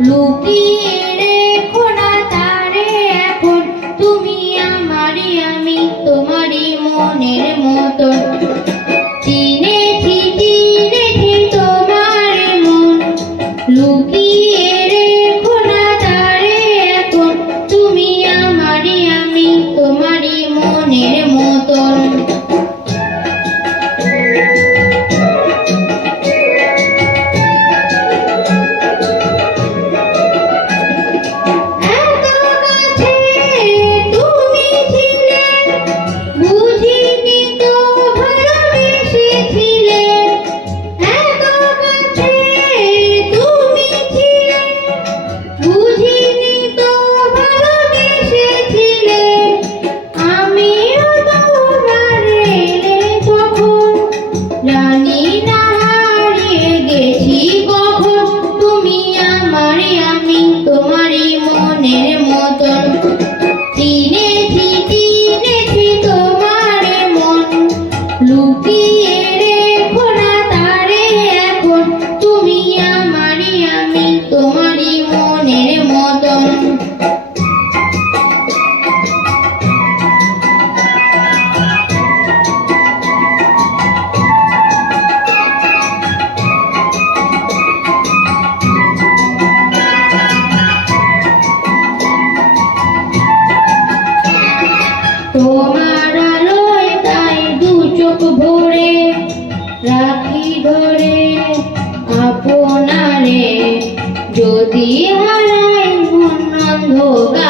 লুকিয়ে রেখো না তারে এখন, তুমি আমারই আমি তোমারই মনের মতন। চিনেছি চিনেছি তোমার মন, লুকিয়ে রেখো না তারে এখন, তুমি আমারই আমি তোমারই মনের মতন। জানি না হারিয়ে গেছি কখন, তুমি আমারই আমি তোমারই মনের মতন। চিনেছি চিনেছি তোমার মন, লুকিয়ে রেখো না তারে এখন, তুমি আমারই আমি তোমারই মনের মতন। তোমার আলোয় তাই দু চোখ ভরে রাখি ধরে আপনারে, যদি হারাই মন অন্ধকার।